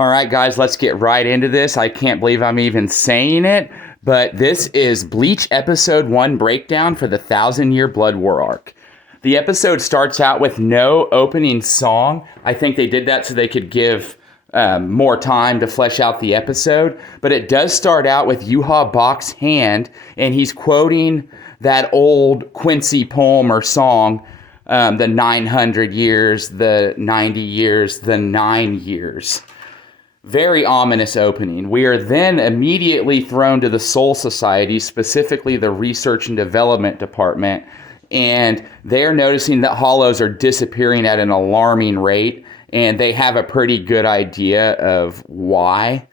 All right, guys, let's get right into this. I can't believe I'm even saying it, but this is Bleach Episode 1 breakdown for the 1,000-year Blood War arc. The episode starts out with no opening song. I think they did that so they could give more time to flesh out the episode, but it does start out with Yuha Bach's hand, and he's quoting that old Quincy poem or song, the 900 years, the 90 years, the 9 years. Very ominous opening. We are then immediately thrown to the Soul Society, specifically the Research and Development Department, and they're noticing that hollows are disappearing at an alarming rate, and they have a pretty good idea of why.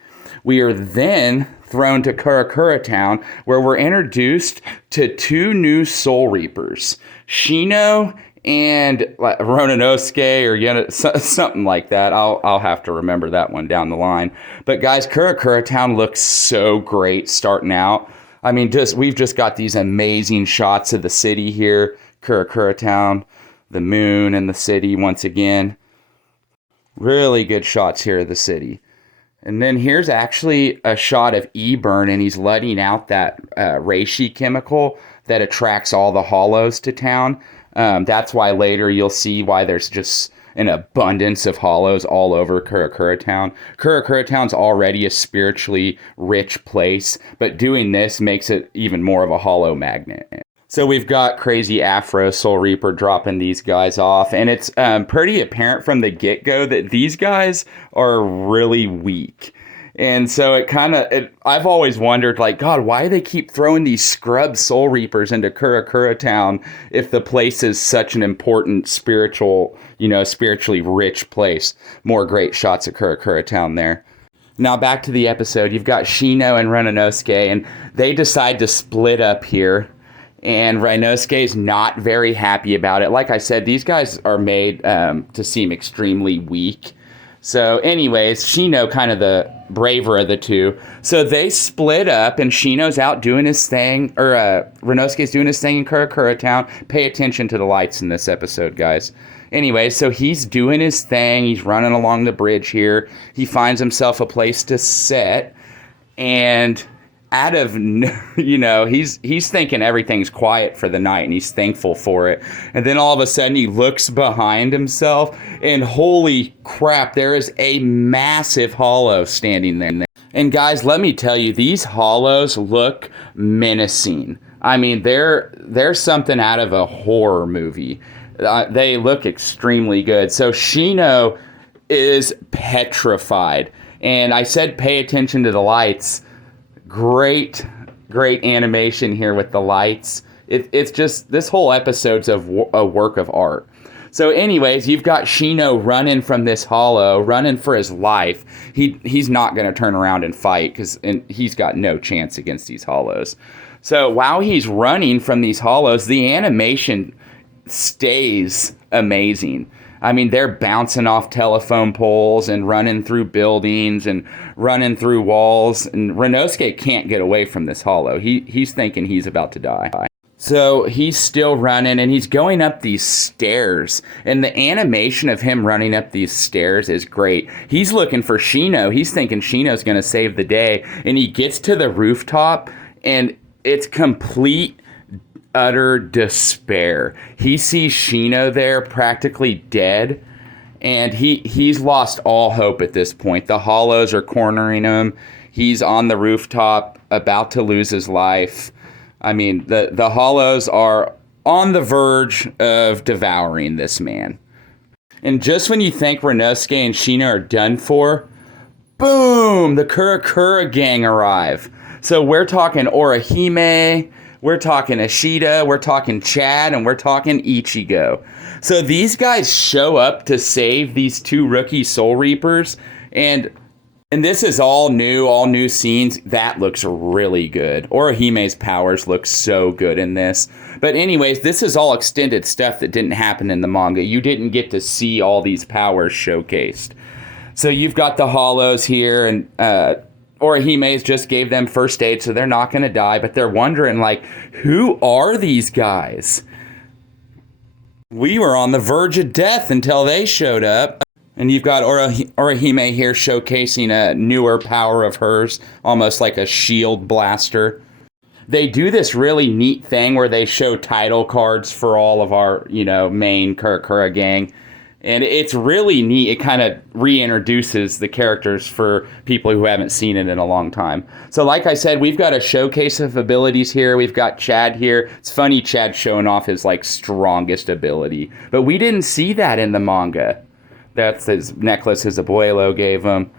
We are then thrown to Karakura Town, where we're introduced to two new Soul Reapers, Shino and Ronanosuke, or something like that. I'll have to remember that one down the line. But guys, Karakura Town looks so great starting out. I mean, we've just got these amazing shots of the city here. Karakura Town, the moon and the city once again. Really good shots here of the city. And then here's actually a shot of Eburn, and he's letting out that reishi chemical that attracts all the hollows to town. That's why later you'll see why there's just an abundance of hollows all over Karakura Town. Karakura Town's already a spiritually rich place, but doing this makes it even more of a hollow magnet. So we've got Crazy Afro Soul Reaper dropping these guys off, and it's pretty apparent from the get-go that these guys are really weak. And so I've always wondered, like, God, why do they keep throwing these scrub Soul Reapers into Karakura Town if the place is such an important spiritually rich place? More great shots of Karakura Town there. Now back to the episode. You've got Shino and Ronanosuke, and they decide to split up here. And Ronanosuke's not very happy about it. Like I said, these guys are made to seem extremely weak. So anyways, Shino kind of the braver of the two. So they split up, and Shino's out doing his thing, or Ronanosuke's doing his thing in Karakura Town. Pay attention to the lights in this episode, guys. Anyway, so he's doing his thing. He's running along the bridge here. He finds himself a place to sit, and out of, he's thinking everything's quiet for the night, and he's thankful for it. And then all of a sudden he looks behind himself, and holy crap, there is a massive hollow standing there. And guys, let me tell you, these hollows look menacing. I mean, they're something out of a horror movie. They look extremely good. So Shino is petrified. And I said pay attention to the lights. Great animation here with the lights. It's just, this whole episode's a work of art. So anyways, you've got Shino running from this hollow, running for his life. He's not going to turn around and fight because he's got no chance against these hollows. So while he's running from these hollows, the animation stays amazing. I mean, they're bouncing off telephone poles and running through buildings and running through walls. And Ronanosuke can't get away from this hollow. He's thinking he's about to die. So he's still running, and he's going up these stairs. And the animation of him running up these stairs is great. He's looking for Shino. He's thinking Shino's going to save the day. And he gets to the rooftop, and it's complete utter despair. He sees Shino there practically dead, and he's lost all hope at this point. The hollows are cornering him. He's on the rooftop about to lose his life. I mean, the hollows are on the verge of devouring this man. And just when you think Ronanosuke and Shino are done for, boom, the Karakura gang arrive. So we're talking Orihime, we're talking Ashita, we're talking Chad, and we're talking Ichigo. So these guys show up to save these two rookie Soul Reapers, and this is all new scenes. That looks really good. Orihime's powers look so good in this. But anyways, this is all extended stuff that didn't happen in the manga. You didn't get to see all these powers showcased. So you've got the hollows here, and Orihime's just gave them first aid, so they're not going to die, but they're wondering, like, who are these guys? We were on the verge of death until they showed up. And you've got Orihime here showcasing a newer power of hers, almost like a shield blaster. They do this really neat thing where they show title cards for all of our, main Kurakura gang. And it's really neat. It kind of reintroduces the characters for people who haven't seen it in a long time. So like I said, we've got a showcase of abilities here. We've got Chad here. It's funny Chad showing off his strongest ability. But we didn't see that in the manga. That's his necklace his abuelo gave him.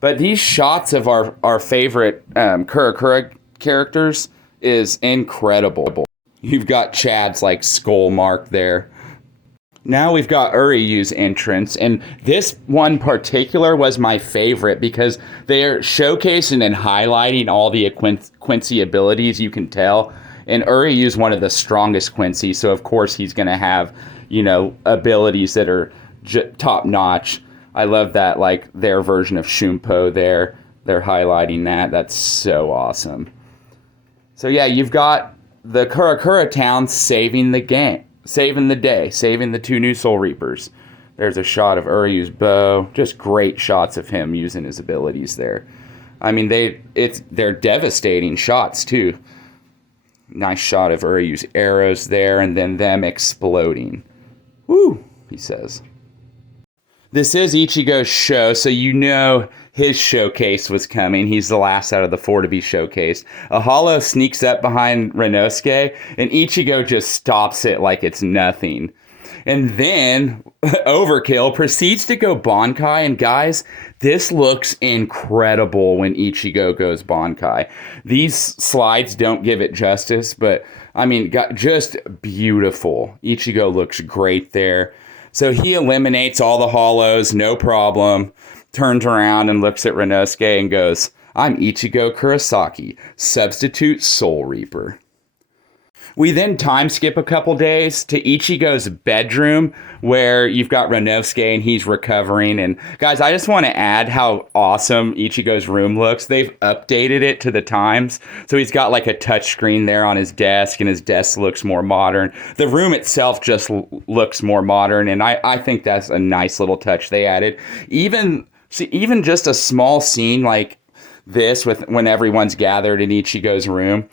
But these shots of our favorite Kurakura characters is incredible. You've got Chad's skull mark there. Now we've got Uryu's entrance, and this one particular was my favorite because they're showcasing and highlighting all the Quincy abilities, you can tell. And Uryu's one of the strongest Quincy, so of course he's going to have, abilities that are top notch. I love that, their version of Shumpo there. They're highlighting that. That's so awesome. So yeah, you've got the Kurakura town saving the day, saving the two new Soul Reapers. There's a shot of Uryu's bow, just great shots of him using his abilities there. I mean, they're devastating shots too. Nice shot of Uryu's arrows there, and then them exploding. Woo, he says. This is Ichigo's show, so his showcase was coming. He's the last out of the 4 to be showcased. A hollow sneaks up behind Renosuke, and Ichigo just stops it like it's nothing. And then Overkill proceeds to go Bankai, and guys, this looks incredible when Ichigo goes Bankai. These slides don't give it justice, but I mean, just beautiful. Ichigo looks great there. So he eliminates all the hollows, no problem. Turns around and looks at Renosuke and goes, "I'm Ichigo Kurosaki, substitute Soul Reaper." We then time skip a couple days to Ichigo's bedroom where you've got Renosuke and he's recovering. And guys, I just want to add how awesome Ichigo's room looks. They've updated it to the times. So he's got a touch screen there on his desk, and his desk looks more modern. The room itself just looks more modern. And I think that's a nice little touch they added. Even just a small scene like this when everyone's gathered in Ichigo's room,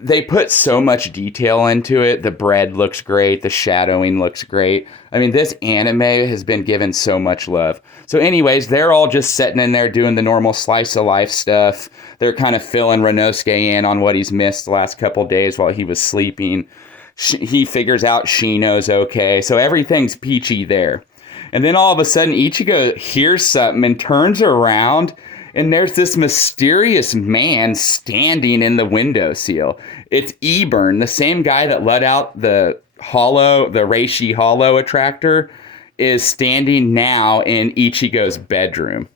they put so much detail into it. The bread looks great. The shadowing looks great. I mean, this anime has been given so much love. So anyways, they're all just sitting in there doing the normal slice of life stuff. They're kind of filling Renosuke in on what he's missed the last couple days while he was sleeping. He figures out Shino's okay. So everything's peachy there. And then all of a sudden, Ichigo hears something and turns around, and there's this mysterious man standing in the windowsill. It's Eburn, the same guy that let out the Reishi Hollow attractor, is standing now in Ichigo's bedroom.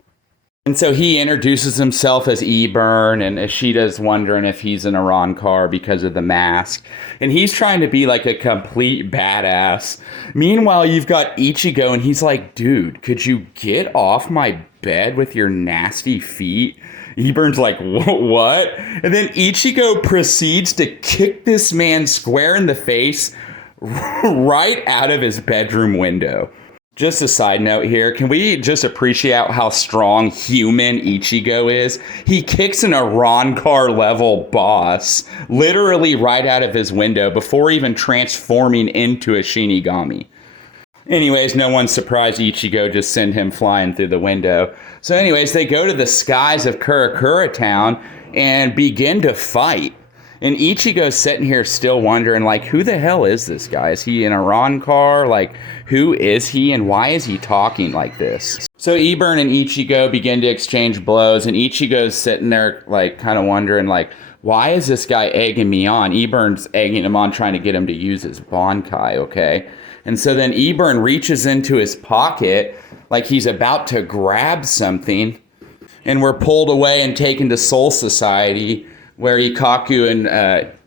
And so he introduces himself as Eburn, and Ishida's wondering if he's an Arankar because of the mask. And he's trying to be a complete badass. Meanwhile, you've got Ichigo, and he's like, "Dude, could you get off my bed with your nasty feet?" Eburn's like, "What?" And then Ichigo proceeds to kick this man square in the face right out of his bedroom window. Just a side note here, can we just appreciate how strong human Ichigo is? He kicks an Arankar level boss literally right out of his window before even transforming into a Shinigami. Anyways, no one's surprised Ichigo just sent him flying through the window. So anyways, they go to the skies of Kurakura town and begin to fight. And Ichigo's sitting here still wondering, who the hell is this guy? Is he an Arankar? Who is he, and why is he talking like this? So Eburn and Ichigo begin to exchange blows, and Ichigo's sitting there, kind of wondering, why is this guy egging me on? Eburn's egging him on, trying to get him to use his Bankai, okay? And so then Eburn reaches into his pocket like he's about to grab something, and we're pulled away and taken to Soul Society, where Ikaku and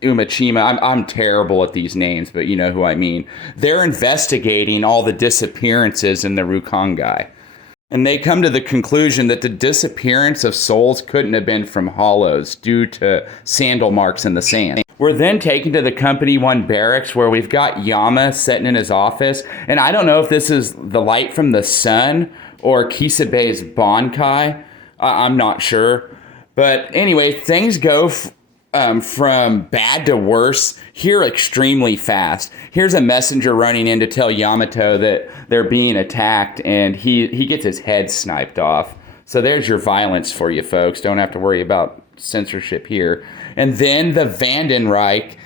Umachima, I'm terrible at these names, but you know who I mean. They're investigating all the disappearances in the Rukongai. And they come to the conclusion that the disappearance of souls couldn't have been from hollows due to sandal marks in the sand. We're then taken to the Company 1 barracks where we've got Yama sitting in his office. And I don't know if this is the light from the sun or Kisabe's Bankai. I'm not sure. But anyway, things go from bad to worse here extremely fast. Here's a messenger running in to tell Yamato that they're being attacked, and he gets his head sniped off. So there's your violence for you folks. Don't have to worry about censorship here. And then the Vandenreich,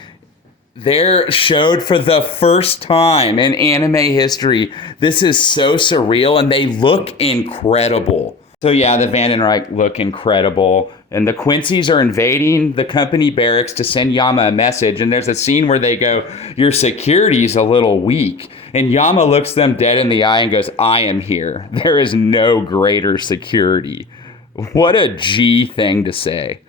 they're showed for the first time in anime history. This is so surreal, and they look incredible. So yeah, the Vandenreich look incredible. And the Quincy's are invading the company barracks to send Yama a message. And there's a scene where they go, your security's a little weak. And Yama looks them dead in the eye and goes, I am here. There is no greater security. What a G thing to say.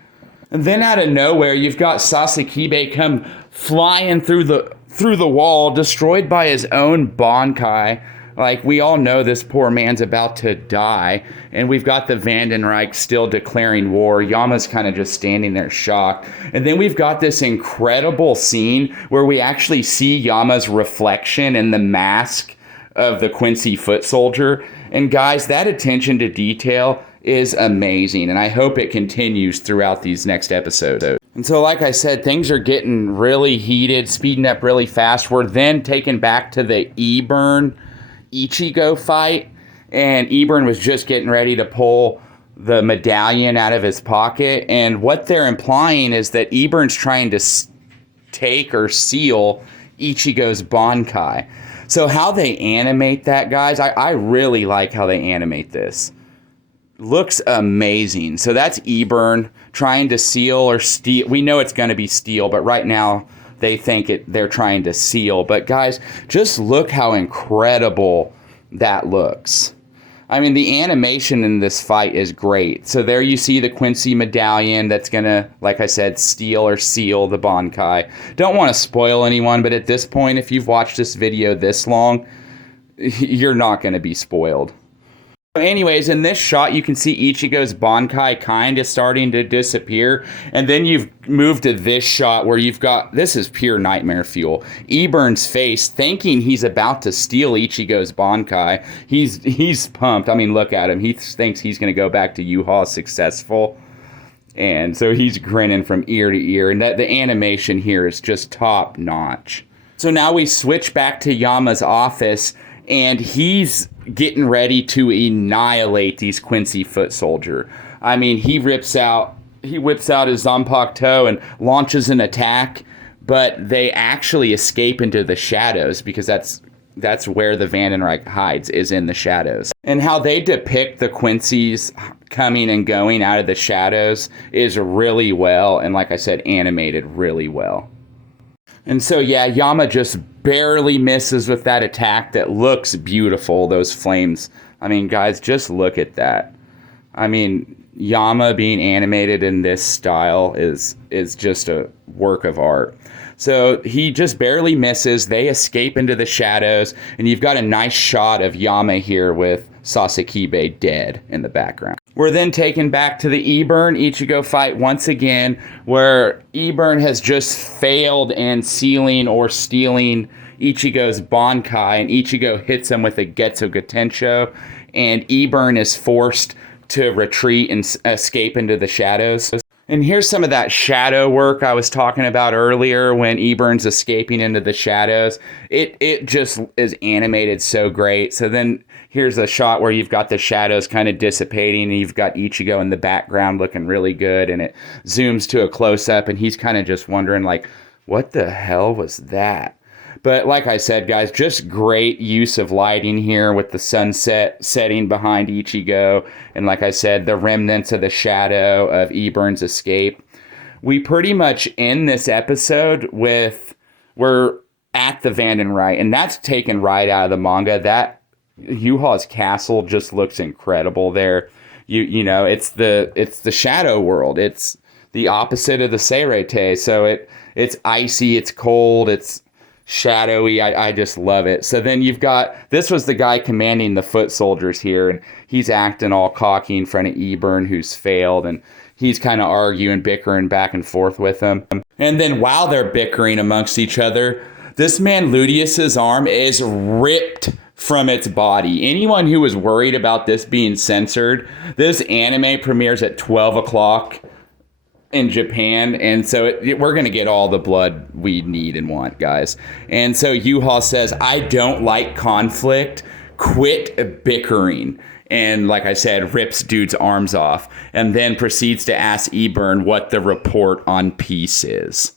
And then out of nowhere, you've got Sasakibe come flying through the wall, destroyed by his own Bankai. Like, we all know this poor man's about to die, and we've got the Vandenreich still declaring war. Yama's kind of just standing there shocked. And then we've got this incredible scene where we actually see Yama's reflection in the mask of the Quincy foot soldier. And guys, that attention to detail is amazing, and I hope it continues throughout these next episodes. And so, like I said, things are getting really heated, speeding up really fast. We're then taken back to the Eburn Ichigo fight, and Eburn was just getting ready to pull the medallion out of his pocket, and what they're implying is that Eburn's trying to take or seal Ichigo's Bankai. So how they animate that, guys, I really like how they animate this. Looks amazing. So that's Eburn trying to seal or steal. We know it's going to be steal, but right now they think they're trying to seal. But guys, just look how incredible that looks. I mean, the animation in this fight is great. So there you see the Quincy medallion that's going to, like I said, steal or seal the Bankai. Don't want to spoil anyone, but at this point, if you've watched this video this long, you're not going to be spoiled. Anyways, in this shot, you can see Ichigo's Bankai kind of starting to disappear. And then you've moved to this shot where you've got, this is pure nightmare fuel, Eburn's face thinking he's about to steal Ichigo's Bankai. He's pumped. I mean, look at him. He thinks he's going to go back to Yuha successful. And so he's grinning from ear to ear. And the animation here is just top notch. So now we switch back to Yama's office, and he's getting ready to annihilate these Quincy foot soldier. I mean, he whips out his Zanpakuto and launches an attack, but they actually escape into the shadows because that's where the Vandenreich hides, is in the shadows. And how they depict the Quincy's coming and going out of the shadows is really well, and like I said, animated really well. And so, yeah, Yama just barely misses with that attack that looks beautiful, those flames. I mean, guys, just look at that. I mean, Yama being animated in this style is just a work of art. So he just barely misses. They escape into the shadows, and you've got a nice shot of Yama here with Sasakibe dead in the background. We're then taken back to the Eburn Ichigo fight once again, where Eburn has just failed in sealing or stealing Ichigo's Bankai, and Ichigo hits him with a Getsu Gotensho, and Eburn is forced to retreat and escape into the shadows. And here's some of that shadow work I was talking about earlier when Eburn's escaping into the shadows. It just is animated so great. So then here's a shot where you've got the shadows kind of dissipating, and you've got Ichigo in the background looking really good, and it zooms to a close-up, and he's kind of just wondering, like, what the hell was that? But like I said, guys, just great use of lighting here with the sunset setting behind Ichigo. And like I said, the remnants of the shadow of Eburn's escape. We pretty much end this episode with, we're at the Vandenreich, and that's taken right out of the manga. That Yuha's castle just looks incredible there. You know, it's the shadow world. It's the opposite of the Seirete. So it's icy, it's cold, it's shadowy. I just love it. So then you've got, this was the guy commanding the foot soldiers here, and he's acting all cocky in front of Eburn, who's failed, and he's kind of arguing, bickering back and forth with him. And then while they're bickering amongst each other, this man Ludius's arm is ripped from its body. Anyone who was worried about this being censored, this anime premieres at 12 o'clock in Japan, and so we're going to get all the blood we need and want, guys. And so Yuha says, I don't like conflict. Quit bickering. And like I said, rips dude's arms off and then proceeds to ask Eburn what the report on peace is.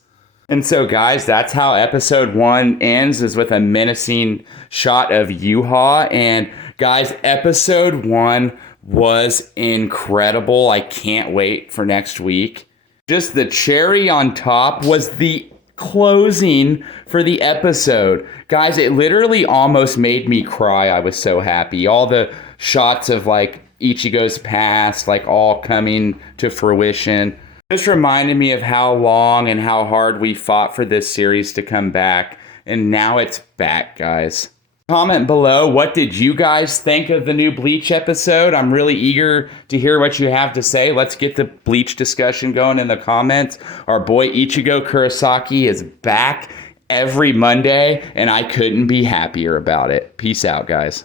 And so, guys, that's how episode 1 ends, is with a menacing shot of Yuha. And guys, episode 1 was incredible. I can't wait for next week. Just the cherry on top was the closing for the episode. Guys, it literally almost made me cry. I was so happy. All the shots of like Ichigo's past, like all coming to fruition. Just reminded me of how long and how hard we fought for this series to come back. And now it's back, guys. Comment below, what did you guys think of the new Bleach episode? I'm really eager to hear what you have to say. Let's get the Bleach discussion going in the comments. Our boy Ichigo Kurosaki is back every Monday, and I couldn't be happier about it. Peace out, guys.